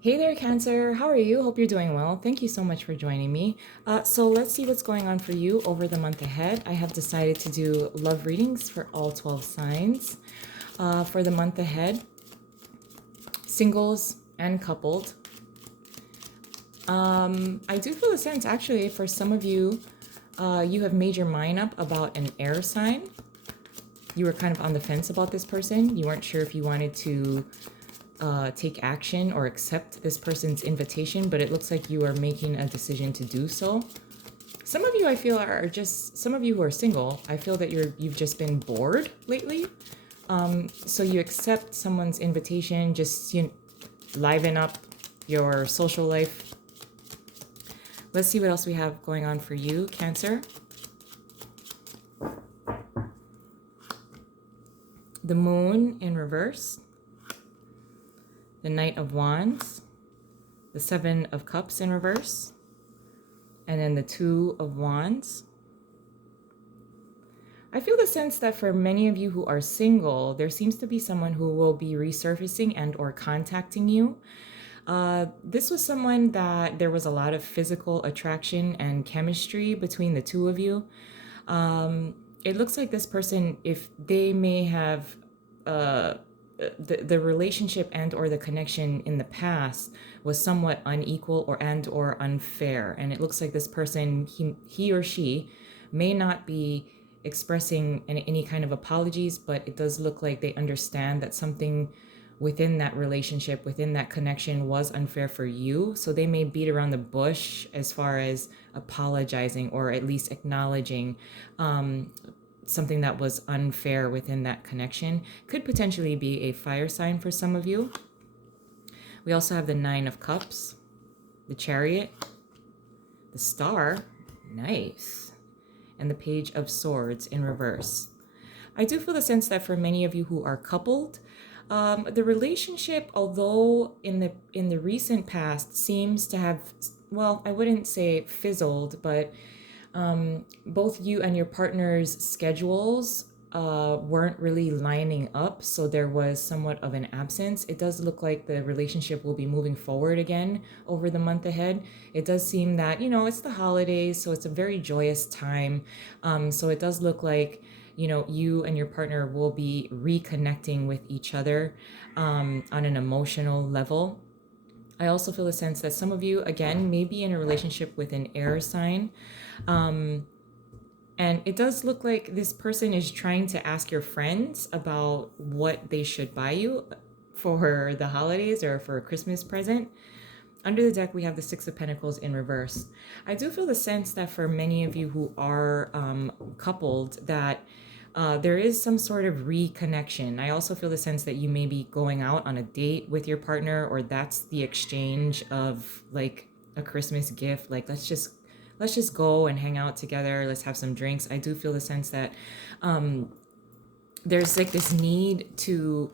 Hey there, Cancer. How are you? Hope you're doing well. Thank you so much for joining me. So let's see what's going on for you over the month ahead. I have decided to do love readings for all 12 signs for the month ahead, singles and coupled. I do feel a sense, actually, for some of you, you have made your mind up about an air sign. You were kind of on the fence about this person. You weren't sure if you wanted to take action or accept this person's invitation, but it looks like you are making a decision to do so. Some of you, I feel, are just some of you who are single. I feel that you've just been bored lately, so you accept someone's invitation, just liven up your social life. Let's see what else we have going on for you, Cancer. The Moon in reverse, the Knight of Wands, the Seven of Cups in reverse, and then the Two of Wands. I feel the sense that for many of you who are single, there seems to be someone who will be resurfacing and or contacting you. This was someone that there was a lot of physical attraction and chemistry between the two of you. It looks like this person, if they may have the relationship and or the connection in the past was somewhat unequal or and or unfair, and it looks like this person, he or she may not be expressing any kind of apologies, but it does look like they understand that something within that relationship, within that connection, was unfair for you. So they may beat around the bush as far as apologizing or at least acknowledging something that was unfair within that connection. Could potentially be a fire sign for some of you. We also have the Nine of Cups, the Chariot, the Star, nice, and the Page of Swords in reverse. I do feel the sense that for many of you who are coupled, the relationship, although in the recent past seems to have, well, I wouldn't say fizzled, but both you and your partner's schedules weren't really lining up, so there was somewhat of an absence. It does look like the relationship will be moving forward again over the month ahead. It does seem that, it's the holidays, so it's a very joyous time. So it does look like, you and your partner will be reconnecting with each other on an emotional level. I also feel a sense that some of you, again, may be in a relationship with an air sign. And it does look like this person is trying to ask your friends about what they should buy you for the holidays or for a Christmas present. Under the deck, we have the Six of Pentacles in reverse. I do feel the sense that for many of you who are coupled, that there is some sort of reconnection. I also feel the sense that you may be going out on a date with your partner, or that's the exchange of like a Christmas gift. Like, let's just go and hang out together. Let's have some drinks. I do feel the sense that there's like this need to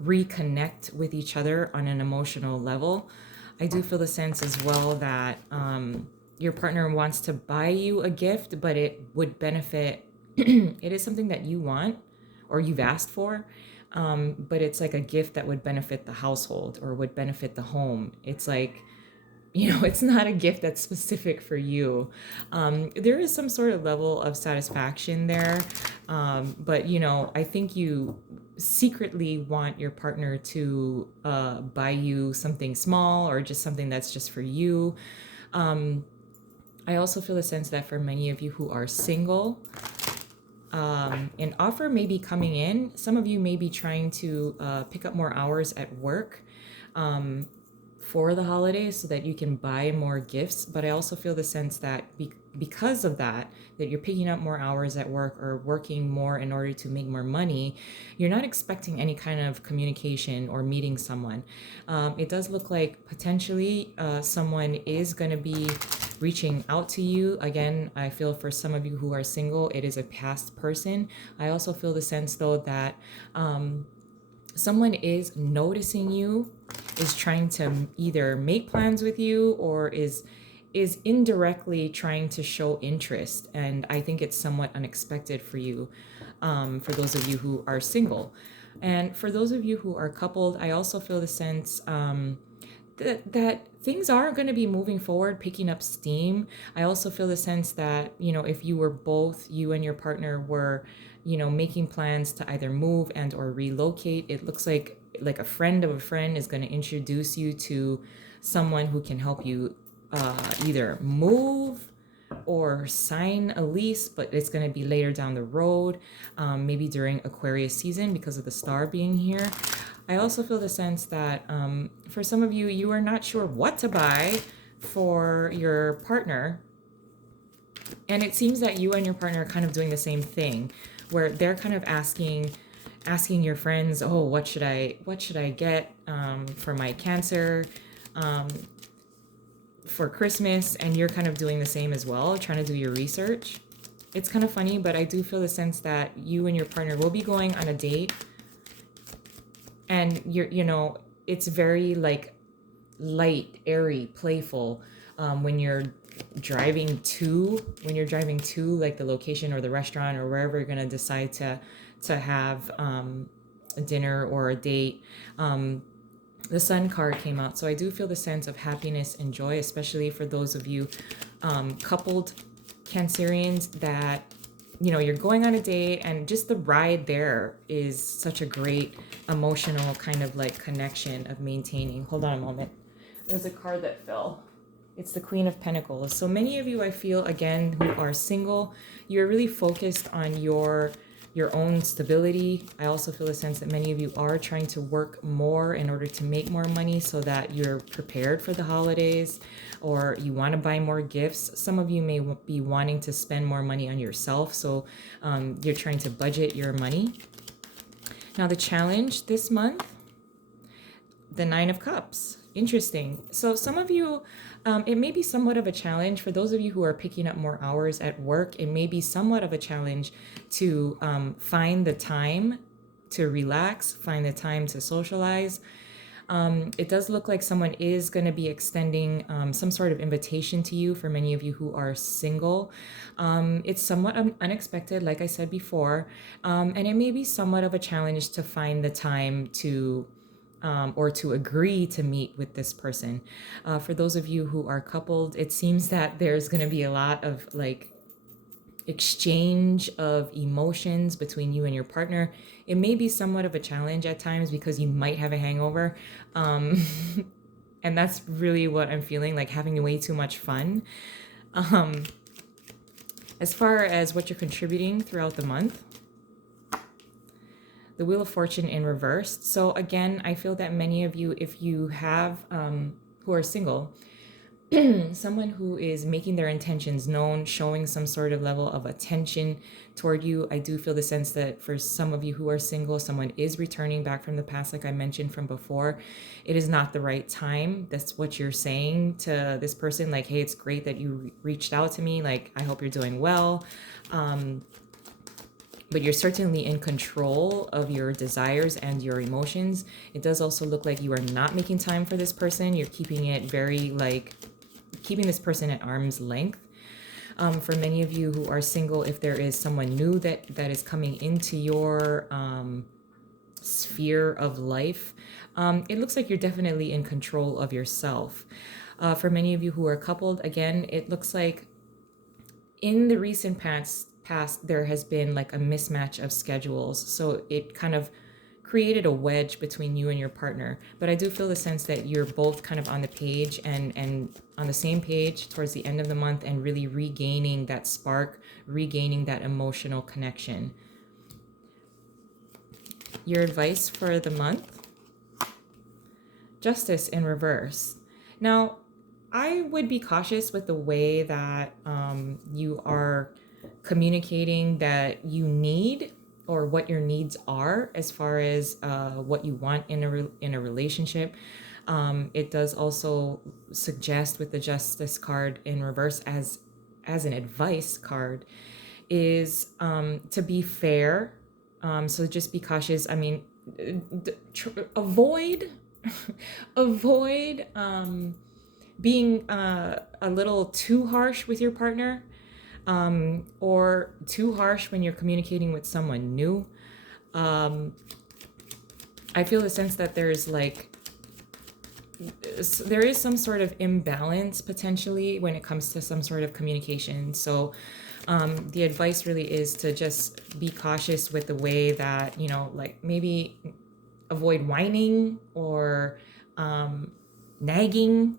reconnect with each other on an emotional level. I do feel the sense as well that your partner wants to buy you a gift, but it would benefit, it is something that you want or you've asked for, but it's like a gift that would benefit the household or would benefit the home. It's like, it's not a gift that's specific for you. There is some sort of level of satisfaction there. But, I think you secretly want your partner to buy you something small or just something that's just for you. I also feel a sense that for many of you who are single, an offer may be coming in. Some of you may be trying to pick up more hours at work for the holidays so that you can buy more gifts. But I also feel the sense that because of that you're picking up more hours at work or working more in order to make more money, you're not expecting any kind of communication or meeting someone. It does look like potentially someone is going to be reaching out to you. Again, I feel for some of you who are single, it is a past person. I also feel the sense though that someone is noticing you, is trying to either make plans with you or is indirectly trying to show interest. And I think it's somewhat unexpected for you, for those of you who are single. And for those of you who are coupled, I also feel the sense that things are going to be moving forward, picking up steam. I also feel the sense that, if you were both, you and your partner were, making plans to either move and or relocate, it looks like a friend of a friend is going to introduce you to someone who can help you either move or sign a lease, but it's going to be later down the road, maybe during Aquarius season because of the star being here. I also feel the sense that for some of you, you are not sure what to buy for your partner. And it seems that you and your partner are kind of doing the same thing, where they're kind of asking your friends, oh, what should I get for my Cancer for Christmas? And you're kind of doing the same as well, trying to do your research. It's kind of funny, but I do feel the sense that you and your partner will be going on a date, and it's very like light, airy, playful when you're driving to like the location or the restaurant or wherever you're going to decide to have a dinner or a date. The Sun card came out, so I do feel the sense of happiness and joy, especially for those of you coupled Cancerians, that you're going on a date, and just the ride there is such a great emotional kind of like connection of maintaining. Hold on a moment. There's a card that fell. It's the Queen of Pentacles. So many of you, I feel, again, who are single, you're really focused on your own stability. I also feel a sense that many of you are trying to work more in order to make more money so that you're prepared for the holidays, or you want to buy more gifts. Some of you may be wanting to spend more money on yourself, so you're trying to budget your money. Now, the challenge this month, the Nine of Cups. Interesting. So some of you, it may be somewhat of a challenge. For those of you who are picking up more hours at work, it may be somewhat of a challenge to find the time to relax, find the time to socialize. It does look like someone is going to be extending some sort of invitation to you for many of you who are single. It's somewhat unexpected, like I said before, and it may be somewhat of a challenge to find the time to or to agree to meet with this person. For those of you who are coupled, it seems that there's going to be a lot of like exchange of emotions between you and your partner. It may be somewhat of a challenge at times because you might have a hangover. And that's really what I'm feeling, like having way too much fun. As far as what you're contributing throughout the month, the Wheel of Fortune in reverse. So again, I feel that many of you, if you have, who are single, someone who is making their intentions known, showing some sort of level of attention toward you. I do feel the sense that for some of you who are single, someone is returning back from the past, like I mentioned from before. It is not the right time. That's what you're saying to this person. Like, hey, it's great that you reached out to me. Like, I hope you're doing well. But you're certainly in control of your desires and your emotions. It does also look like you are not making time for this person. You're keeping it very like, keeping this person at arm's length. For many of you who are single, if there is someone new that is coming into your sphere of life, it looks like you're definitely in control of yourself. For many of you who are coupled, again, it looks like in the recent past, there has been like a mismatch of schedules. So it kind of created a wedge between you and your partner. But I do feel the sense that you're both kind of on the page and on the same page towards the end of the month, and really regaining that spark, regaining that emotional connection. Your advice for the month? Justice in reverse. Now, I would be cautious with the way that you are communicating that you need, or what your needs are as far as what you want in a relationship. It does also suggest, with the Justice card in reverse as an advice card, is to be fair. So just be cautious. I mean, avoid avoid being a little too harsh with your partner, or too harsh when you're communicating with someone new. I feel the sense that there is some sort of imbalance potentially when it comes to some sort of communication. So the advice really is to just be cautious with the way that, like maybe avoid whining or nagging.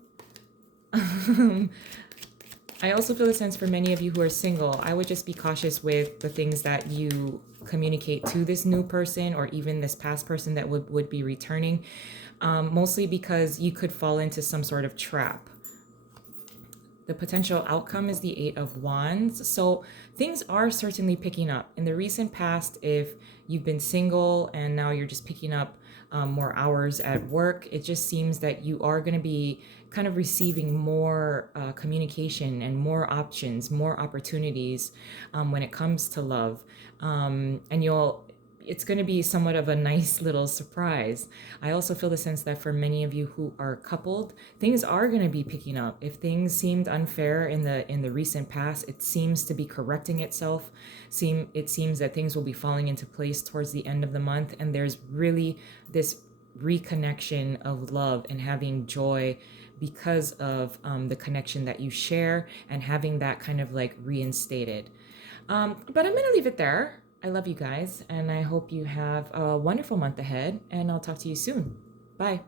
I also feel a sense for many of you who are single, I would just be cautious with the things that you communicate to this new person or even this past person that would be returning, mostly because you could fall into some sort of trap. The potential outcome is the Eight of Wands. So things are certainly picking up. In the recent past, if you've been single and now you're just picking up more hours at work, it just seems that you are going to be kind of receiving more communication and more options, more opportunities when it comes to love. And it's going to be somewhat of a nice little surprise. I also feel the sense that for many of you who are coupled, things are going to be picking up. If things seemed unfair in the recent past, it seems to be correcting itself. It seems that things will be falling into place towards the end of the month, and there's really this reconnection of love and having joy because of the connection that you share and having that kind of like reinstated. But I'm going to leave it there. I love you guys, and I hope you have a wonderful month ahead, and I'll talk to you soon. Bye.